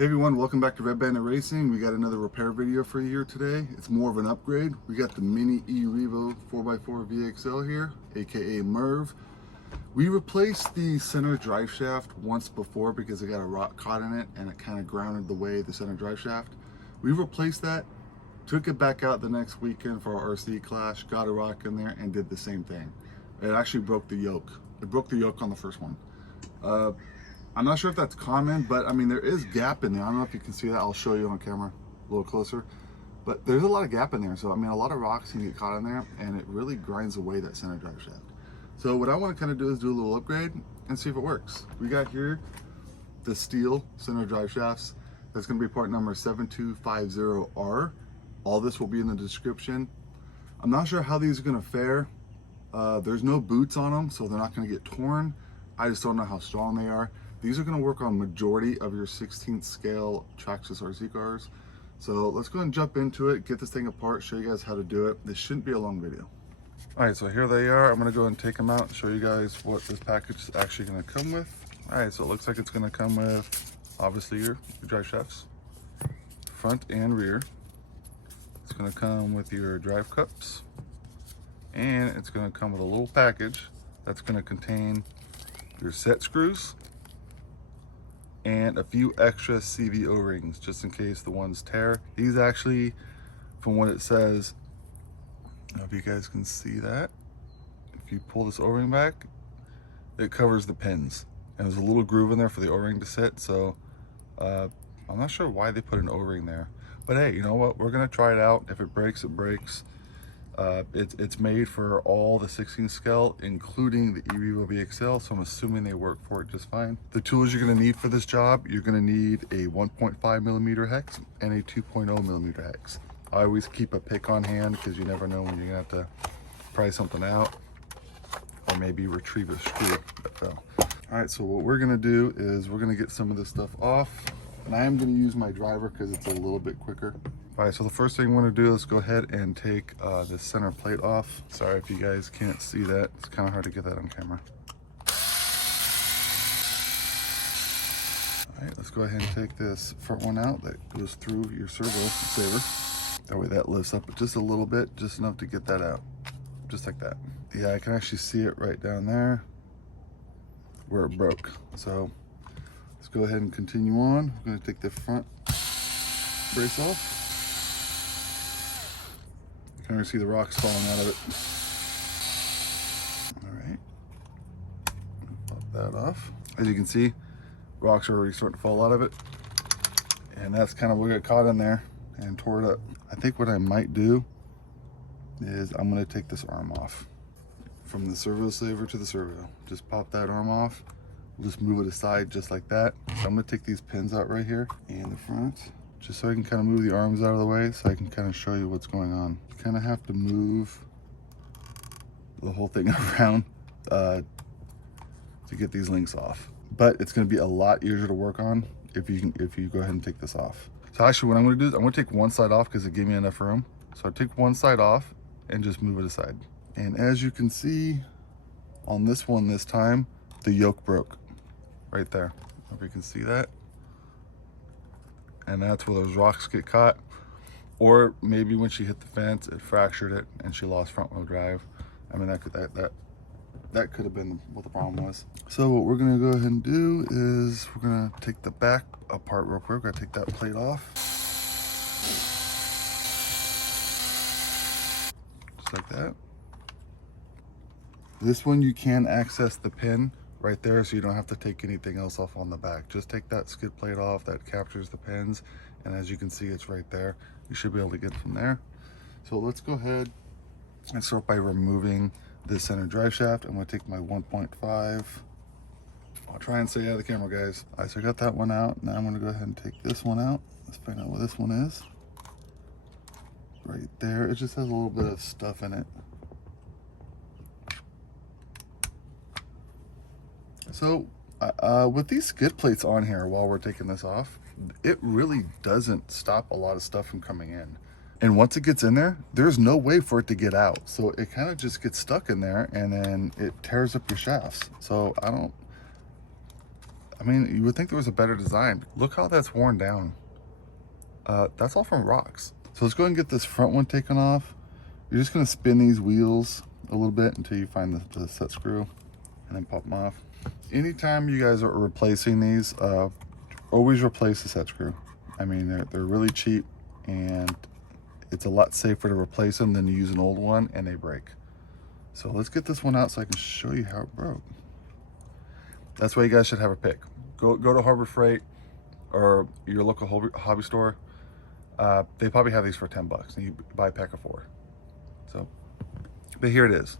Hey everyone, welcome back to Redbanditracing. We got another repair video for you here today. It's more of an upgrade. We got the mini Erevo 4x4 VXL here, aka Merv. We replaced the center drive shaft once before because it got a rock caught in it and it kind of grounded the way the center drive shaft. We replaced that, took it back out the next weekend for our RC clash, got a rock in there and did the same thing. It actually broke the yoke. It broke the yoke on the first one. I'm not sure if that's common, but I mean, there is gap in there. I don't know if you can see that. I'll show you on camera a little closer. But there's a lot of gap in there. So, I mean, a lot of rocks can get caught in there and it really grinds away that center drive shaft. So what I want to kind of do is do a little upgrade and see if it works. We got here the steel center drive shafts. That's going to be part number 7250R. All this will be in the description. I'm not sure how these are going to fare. There's no boots on them, so they're not going to get torn. I just don't know how strong they are. These are going to work on majority of your 16th scale Traxxas RC cars. So let's go ahead and jump into it, get this thing apart, show you guys how to do it. This shouldn't be a long video. All right, so here they are. I'm going to go ahead and take them out and show you guys what this package is actually going to come with. All right, so it looks like it's going to come with, obviously, your drive shafts, front and rear. It's going to come with your drive cups, and it's going to come with a little package that's going to contain your set screws and a few extra CV O-rings just in case the ones tear. These actually, from what it says, I don't know if you guys can see that. If you pull this O-ring back, it covers the pins. And there's a little groove in there for the O-ring to sit. So I'm not sure why they put an O-ring there. But hey, you know what? We're gonna try it out. If it breaks, it breaks. It's made for all the 16 scale, including the Erevo VXL, so I'm assuming they work for it just fine. The tools you're going to need for this job, you're going to need a 1.5 millimeter hex and a 2.0 millimeter hex. I always keep a pick on hand because you never know when you're going to have to pry something out or maybe retrieve a screw that fell. All right, so what we're going to do is we're going to get some of this stuff off, and I am going to use my driver because it's a little bit quicker. All right, so the first thing we're gonna do is go ahead and take this center plate off. Sorry if you guys can't see that. It's kind of hard to get that on camera. All right, let's go ahead and take this front one out that goes through your servo saver. That way that lifts up just a little bit, just enough to get that out, just like that. Yeah, I can actually see it right down there where it broke. So let's go ahead and continue on. We're gonna take the front brace off. You can see the rocks falling out of it. All right, pop that off. As you can see, rocks are already starting to fall out of it. And that's kind of what got caught in there and tore it up. I think what I might do is I'm gonna take this arm off. From the servo saver to the servo. Just pop that arm off. We'll just move it aside just like that. So I'm gonna take these pins out right here and the front, just so I can kind of move the arms out of the way so I can kind of show you what's going on. You kind of have to move the whole thing around to get these links off. But it's going to be a lot easier to work on if you go ahead and take this off. So actually what I'm going to do is I'm going to take one side off because it gave me enough room. So I take one side off and just move it aside. And as you can see on this one this time, the yoke broke right there. If you can see that. And that's where those rocks get caught. Or maybe when she hit the fence, it fractured it and she lost front wheel drive. I mean, that could have been what the problem was. So what we're gonna go ahead and do is we're gonna take the back apart real quick. We're gonna take that plate off. Just like that. This one you can access the pin right there, so you don't have to take anything else off on the back. Just take that skid plate off that captures the pins, and as you can see, it's right there. You should be able to get from there. So let's go ahead and start by removing this center drive shaft. I'm gonna take my 1.5. I'll try and stay out of the camera, guys. All right, so I got that one out. Now I'm gonna go ahead and take this one out. Let's find out what this one is. Right there, it just has a little bit of stuff in it. So with these skid plates on here while we're taking this off, it really doesn't stop a lot of stuff from coming in. And once it gets in there, there's no way for it to get out. So it kind of just gets stuck in there and then it tears up your shafts. So I mean, you would think there was a better design. Look how that's worn down. That's all from rocks. So let's go ahead and get this front one taken off. You're just gonna spin these wheels a little bit until you find the set screw and then pop them off. Anytime you guys are replacing these, always replace the set screw. I mean, they're really cheap and it's a lot safer to replace them than to use an old one and they break. So let's get this one out so I can show you how it broke. That's why you guys should have a pick. Go to Harbor Freight or your local hobby store. They probably have these for 10 bucks and you buy a pack of 4. So, but here it is.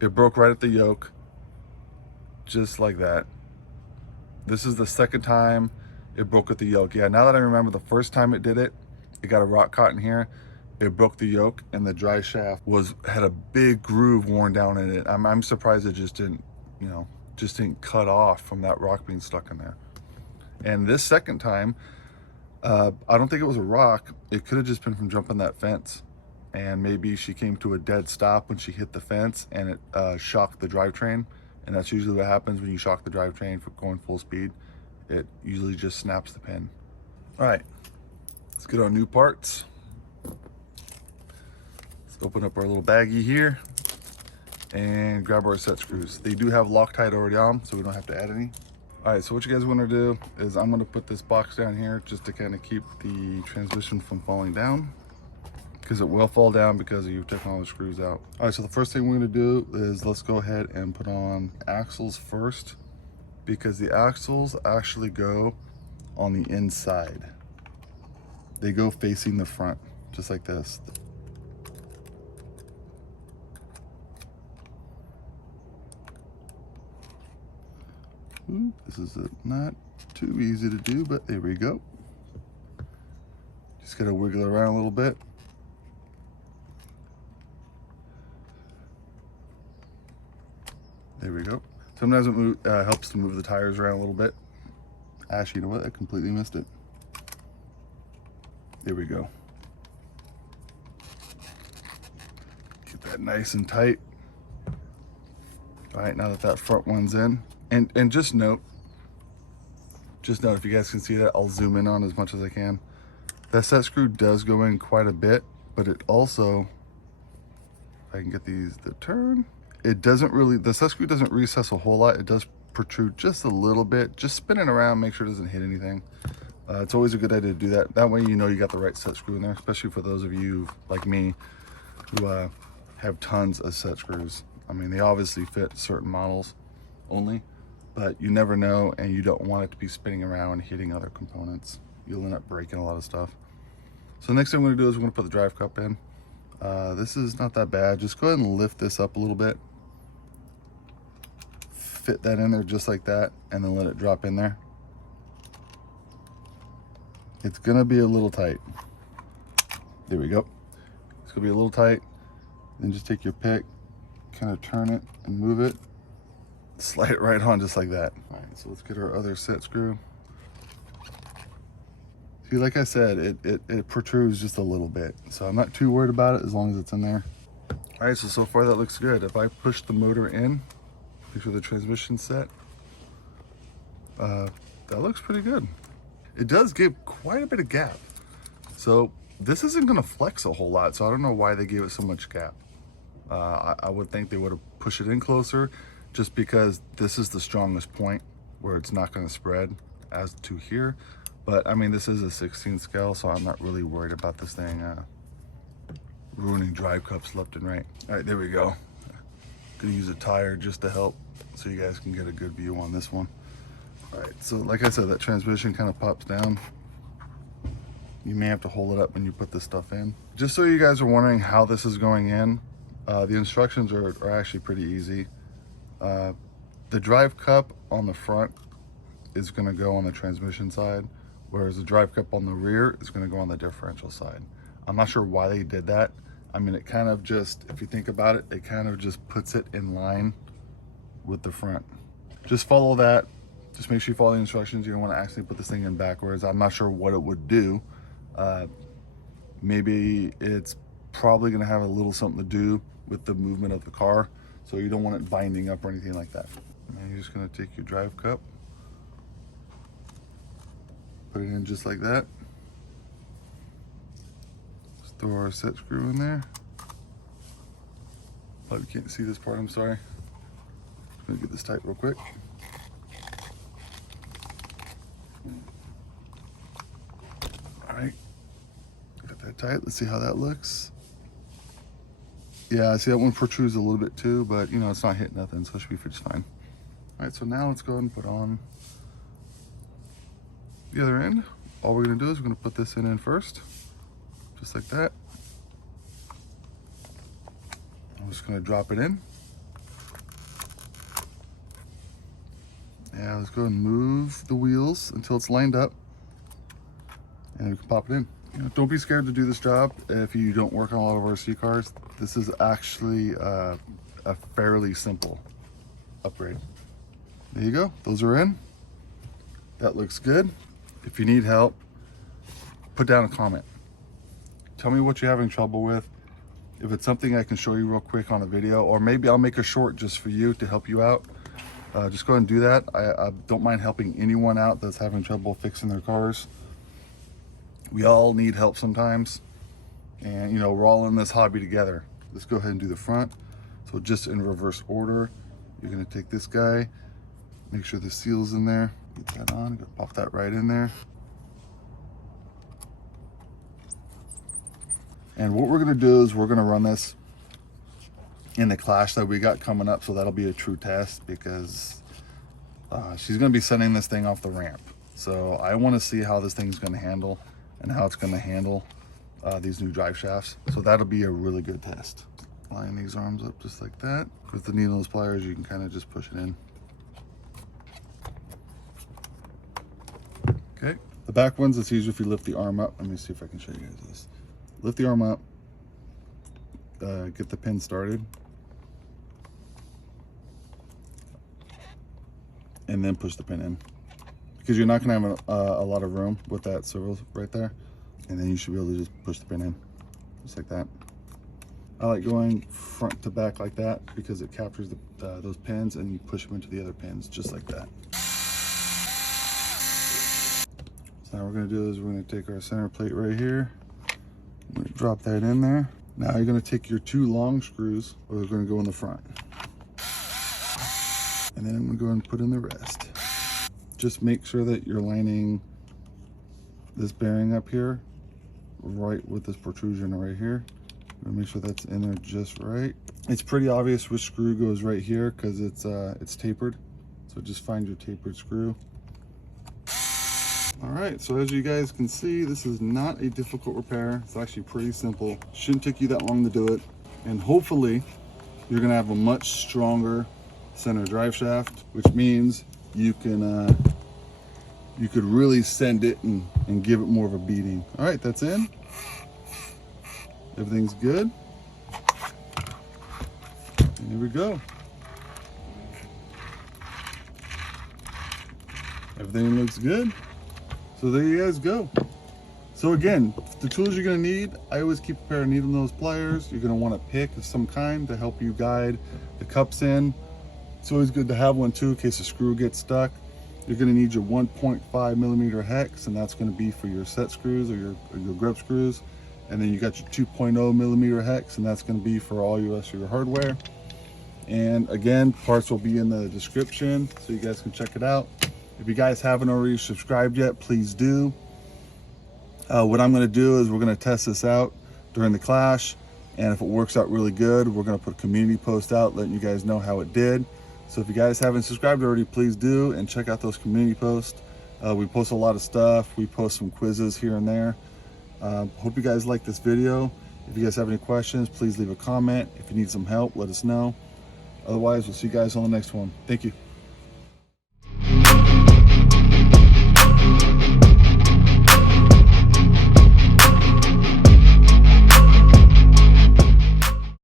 It broke right at the yoke, just like that. This is the second time it broke at the yoke. Yeah, now that I remember, the first time it did it, it got a rock caught in here. It broke the yoke and the drive shaft had a big groove worn down in it. I'm surprised it just didn't, you know, just didn't cut off from that rock being stuck in there. And this second time, I don't think it was a rock. It could have just been from jumping that fence. And maybe she came to a dead stop when she hit the fence and it shocked the drivetrain. And that's usually what happens when you shock the drivetrain for going full speed. It usually just snaps the pin. All right, let's get our new parts. Let's open up our little baggie here and grab our set screws. They do have Loctite already on, so we don't have to add any. All right, so what you guys want to do is I'm going to put this box down here just to kind of keep the transmission from falling down, because it will fall down because you've taken all the screws out. All right, so the first thing we're going to do is let's go ahead and put on axles first, because the axles actually go on the inside. They go facing the front, just like this. This is not too easy to do, but there we go. Just gotta wiggle around a little bit. There we go. Sometimes it helps to move the tires around a little bit. Actually, you know what? I completely missed it. There we go. Get that nice and tight. All right, now that front one's in, and just note, if you guys can see that, I'll zoom in on as much as I can. That set screw does go in quite a bit, but it also, if I can get these to turn, it doesn't really, the set screw doesn't recess a whole lot. It does protrude just a little bit. Just spin it around, make sure it doesn't hit anything. It's always a good idea to do that. That way you know you got the right set screw in there, especially for those of you like me who have tons of set screws. I mean, they obviously fit certain models only, but you never know, and you don't want it to be spinning around and hitting other components. You'll end up breaking a lot of stuff. So the next thing we're gonna do is we're gonna put the drive cup in. This is not that bad. Just go ahead and lift this up a little bit. Fit that in there just like that, and then let it drop in there. It's gonna be a little tight. There we go. It's gonna be a little tight. Then just take your pick, kind of turn it and move it. Slide it right on just like that. All right, so let's get our other set screw. See, like I said, it protrudes just a little bit. So I'm not too worried about it as long as it's in there. All right, so far that looks good. If I push the motor in, make sure the transmission's set, that looks pretty good. It does give quite a bit of gap. So this isn't gonna flex a whole lot, so I don't know why they gave it so much gap. I would think they would have pushed it in closer, just because this is the strongest point where it's not gonna spread as to here. But I mean, this is a 16 scale, so I'm not really worried about this thing ruining drive cups left and right. All right, there we go. Gonna use a tire just to help so you guys can get a good view on this one. All right, so like I said, that transmission kind of pops down. You may have to hold it up when you put this stuff in. Just so you guys are wondering how this is going in, the instructions are actually pretty easy. The drive cup on the front is gonna go on the transmission side, whereas the drive cup on the rear is gonna go on the differential side. I'm not sure why they did that. I mean, it kind of just, if you think about it, it kind of just puts it in line with the front. Just follow that. Just make sure you follow the instructions. You don't want to accidentally put this thing in backwards. I'm not sure what it would do. Maybe it's probably going to have a little something to do with the movement of the car. So you don't want it binding up or anything like that. And you're just going to take your drive cup, Put it in just like that. Just throw our set screw in there. Oh, you can't see this part, I'm sorry. I'm gonna get this tight real quick. All right, got that tight. Let's see how that looks. Yeah, I see that one protrudes a little bit too, but you know, it's not hitting nothing, so it should be just fine. All right, so now let's go ahead and put on the other end. All we're gonna do is we're gonna put this in first, just like that. I'm just gonna drop it in. Yeah, let's go and move the wheels until it's lined up, and we can pop it in. You know, don't be scared to do this job if you don't work on a lot of RC cars. This is actually a fairly simple upgrade. There you go, those are in. That looks good. If you need help, put down a comment. Tell me what you're having trouble with. If it's something I can show you real quick on a video, or maybe I'll make a short just for you to help you out. Just go ahead and do that. I don't mind helping anyone out that's having trouble fixing their cars. We all need help sometimes, and you know, we're all in this hobby together. Let's go ahead and do the front. So just in reverse order, you're gonna take this guy, make sure the seal's in there, get that on, pop that right in there. And what we're gonna do is we're gonna run this in the clash that we got coming up, so that'll be a true test, because she's gonna be sending this thing off the ramp. So I wanna see how this thing's gonna handle and how it's gonna handle these new drive shafts. So that'll be a really good test. Line these arms up just like that. With the needleless pliers, you can kind of just push it in. Okay, the back ones, it's easier if you lift the arm up. Let me see if I can show you guys this. Lift the arm up, get the pin started, and then push the pin in, because you're not gonna have a lot of room with that servo right there. And then you should be able to just push the pin in, just like that. I like going front to back like that because it captures those pins, and you push them into the other pins, just like that. So now what we're gonna do is we're gonna take our center plate right here. I'm gonna drop that in there. Now you're gonna take your 2 long screws, or they're gonna go in the front. And then I'm gonna go and put in the rest. Just make sure that you're lining this bearing up here right with this protrusion right here. Make sure that's in there just right. It's pretty obvious which screw goes right here because it's tapered. So just find your tapered screw. All right, so as you guys can see, this is not a difficult repair. It's actually pretty simple. Shouldn't take you that long to do it. And hopefully you're gonna have a much stronger center drive shaft, which means you can you could really send it and give it more of a beating. All right, that's in. Everything's good. And here we go. Everything looks good. So there you guys go. So again, the tools you're gonna need, I always keep a pair of needle nose pliers. You're gonna want a pick of some kind to help you guide the cups in. It's always good to have one too in case a screw gets stuck. You're gonna need your 1.5 millimeter hex, and that's gonna be for your set screws or your grip screws. And then you got your 2.0 millimeter hex, and that's gonna be for all your rest of your hardware. And again, parts will be in the description, so you guys can check it out. If you guys haven't already subscribed yet, please do. What I'm gonna do is we're gonna test this out during the clash, and if it works out really good, we're gonna put a community post out letting you guys know how it did. So if you guys haven't subscribed already, please do, and check out those community posts. We post a lot of stuff. We post some quizzes here and there. Hope you guys like this video. If you guys have any questions, please leave a comment. If you need some help, let us know. Otherwise, we'll see you guys on the next one. Thank you.